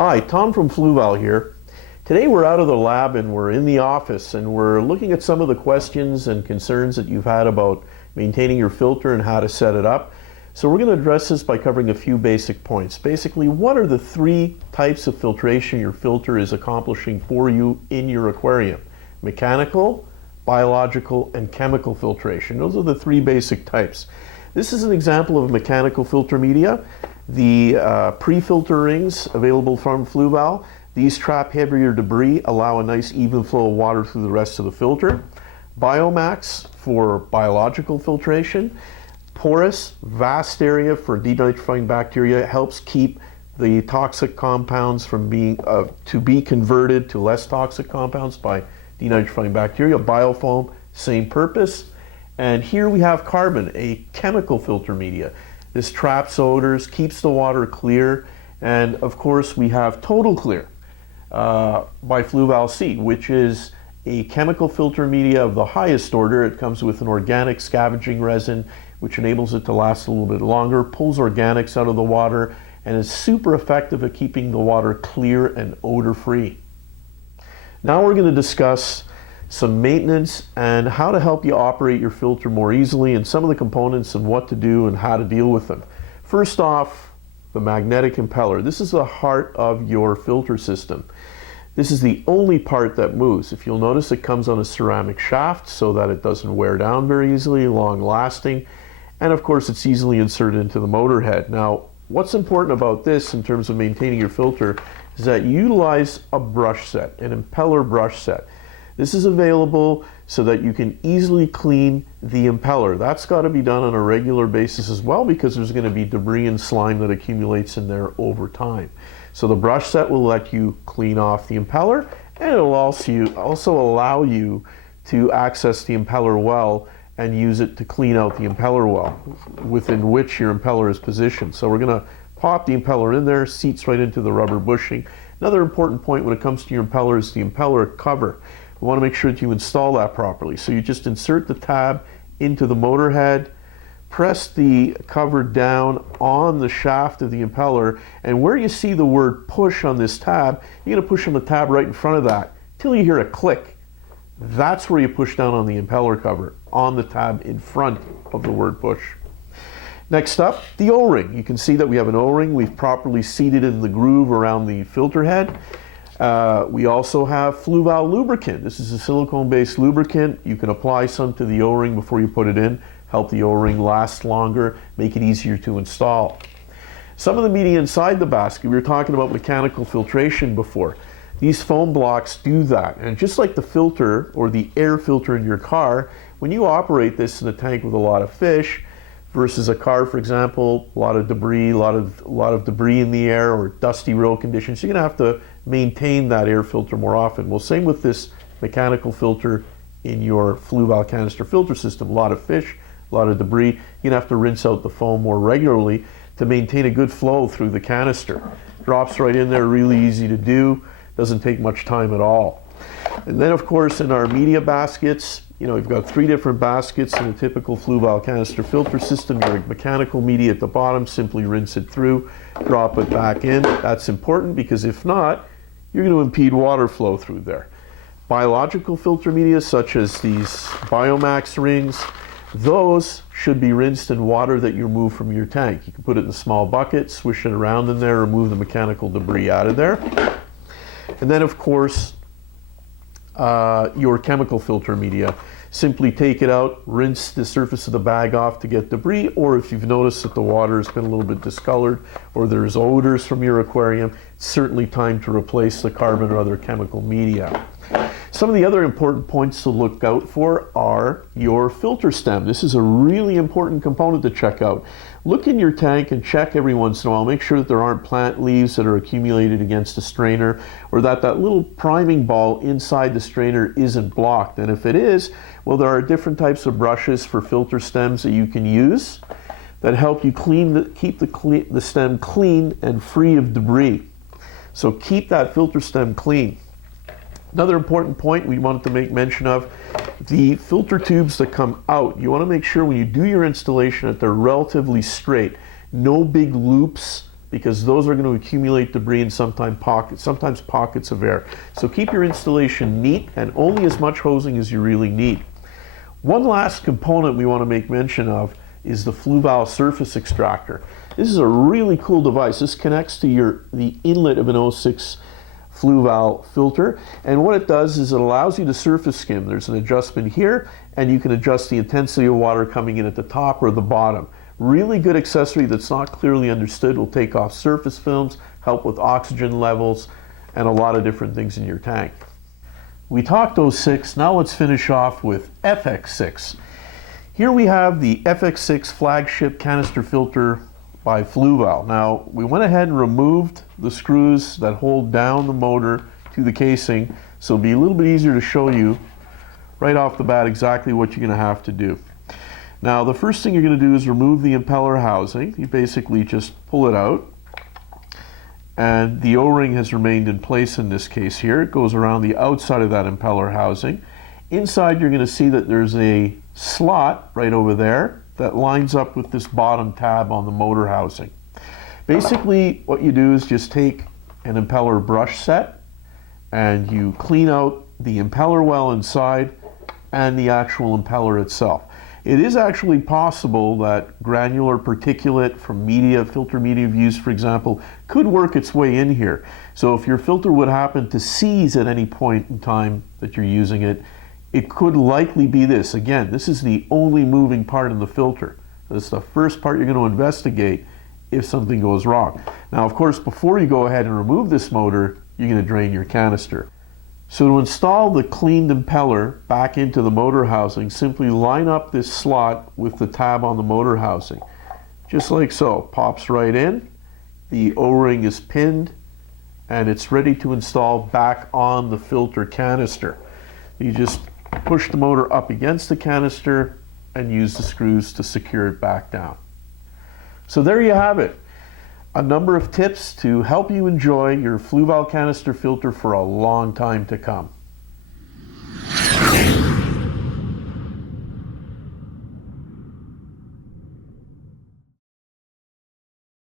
Hi, Tom from Fluval here. Today we're out of the lab and we're in the office and we're looking at some of the questions and concerns that you've had about maintaining your filter and how to set it up. So we're going to address this by covering a few basic points. Basically, what are the three types of filtration your filter is accomplishing for you in your aquarium? Mechanical, biological, and chemical filtration. Those are the three basic types. This is an example of mechanical filter media. The pre-filter rings available from Fluval. These trap heavier debris, allow a nice even flow of water through the rest of the filter. Biomax for biological filtration. Porous, vast area for denitrifying bacteria, helps keep the toxic compounds from being to be converted to less toxic compounds by denitrifying bacteria. Biofoam, same purpose. And here we have carbon, a chemical filter media. This traps odors, keeps the water clear, and of course we have Total Clear by Fluval C, which is a chemical filter media of the highest order. It comes with an organic scavenging resin, which enables it to last a little bit longer, pulls organics out of the water, and is super effective at keeping the water clear and odor-free. Now we're going to discuss some maintenance and how to help you operate your filter more easily, and some of the components and what to do and how to deal with them. First off, the magnetic impeller. This is the heart of your filter system. This is the only part that moves. If you'll notice, it comes on a ceramic shaft so that it doesn't wear down very easily, long lasting, and of course it's easily inserted into the motor head. Now, what's important about this in terms of maintaining your filter is that you utilize a brush set, an impeller brush set. This is available so that you can easily clean the impeller. That's got to be done on a regular basis as well, because there's going to be debris and slime that accumulates in there over time. So the brush set will let you clean off the impeller, and it will also allow you to access the impeller well and use it to clean out the impeller well within which your impeller is positioned. So we're going to pop the impeller in there, seats right into the rubber bushing. Another important point when it comes to your impeller is the impeller cover. We want to make sure that you install that properly. So you just insert the tab into the motor head, press the cover down on the shaft of the impeller, and where you see the word push on this tab, you're going to push on the tab right in front of that till you hear a click. That's where you push down on the impeller cover, on the tab in front of the word push. Next up, the O-ring. You can see that we have an O-ring. We've properly seated in the groove around the filter head. We also have Fluval lubricant. This is a silicone-based lubricant. You can apply some to the O-ring before you put it in, help the O-ring last longer, make it easier to install. Some of the media inside the basket, we were talking about mechanical filtration before. These foam blocks do that, and just like the filter or the air filter in your car, when you operate this in a tank with a lot of fish versus a car, for example, a lot of debris, a lot of debris in the air or dusty road conditions, you're going to have to maintain that air filter more often. Well, same with this mechanical filter in your Fluval Canister filter system. A lot of fish, a lot of debris. You're going to have to rinse out the foam more regularly to maintain a good flow through the canister. Drops right in there, really easy to do, doesn't take much time at all. And then of course in our media baskets, we've got three different baskets in a typical Fluval Canister filter system. Your mechanical media at the bottom, simply rinse it through, drop it back in. That's important because if not, you're going to impede water flow through there. Biological filter media such as these Biomax rings, those should be rinsed in water that you remove from your tank. You can put it in a small bucket, swish it around in there, remove the mechanical debris out of there. And then of course, your chemical filter media. Simply take it out, rinse the surface of the bag off to get debris, or if you've noticed that the water has been a little bit discolored or there's odors from your aquarium, it's certainly time to replace the carbon or other chemical media. Some of the other important points to look out for are your filter stem. This is a really important component to check out. Look in your tank and check every once in a while. Make sure that there aren't plant leaves that are accumulated against the strainer, or that that little priming ball inside the strainer isn't blocked. And if it is, well, there are different types of brushes for filter stems that you can use that help you keep the stem clean and free of debris. So keep that filter stem clean. Another important point we wanted to make mention of, the filter tubes that come out, you want to make sure when you do your installation that they're relatively straight. No big loops because those are going to accumulate debris and sometimes pockets of air. So keep your installation neat and only as much hosing as you really need. One last component we want to make mention of is the Fluval surface extractor. This is a really cool device. This connects to the inlet of an 06 Fluval filter, and what it does is it allows you to surface skim. There's an adjustment here, and you can adjust the intensity of water coming in at the top or the bottom. Really good accessory that's not clearly understood. Will take off surface films, help with oxygen levels, and a lot of different things in your tank. We talked 06, now let's finish off with FX6. Here we have the FX6 flagship canister filter by Fluval. Now, we went ahead and removed the screws that hold down the motor to the casing, so it'll be a little bit easier to show you right off the bat exactly what you're going to have to do. Now, the first thing you're going to do is remove the impeller housing. You basically just pull it out, and the O-ring has remained in place in this case here. It goes around the outside of that impeller housing. Inside, you're going to see that there's a slot right over there that lines up with this bottom tab on the motor housing. Basically, what you do is just take an impeller brush set and you clean out the impeller well inside and the actual impeller itself. It is actually possible that granular particulate from media, filter media used, for example, could work its way in here. So if your filter would happen to seize at any point in time that you're using it, it could likely be this. Again, this is the only moving part in the filter. This is the first part you're going to investigate if something goes wrong. Now, of course, before you go ahead and remove this motor, you're going to drain your canister. So to install the cleaned impeller back into the motor housing, simply line up this slot with the tab on the motor housing. Just like so. Pops right in, the O-ring is pinned, and it's ready to install back on the filter canister. You just push the motor up against the canister and use the screws to secure it back down. So there you have it. A number of tips to help you enjoy your Fluval canister filter for a long time to come.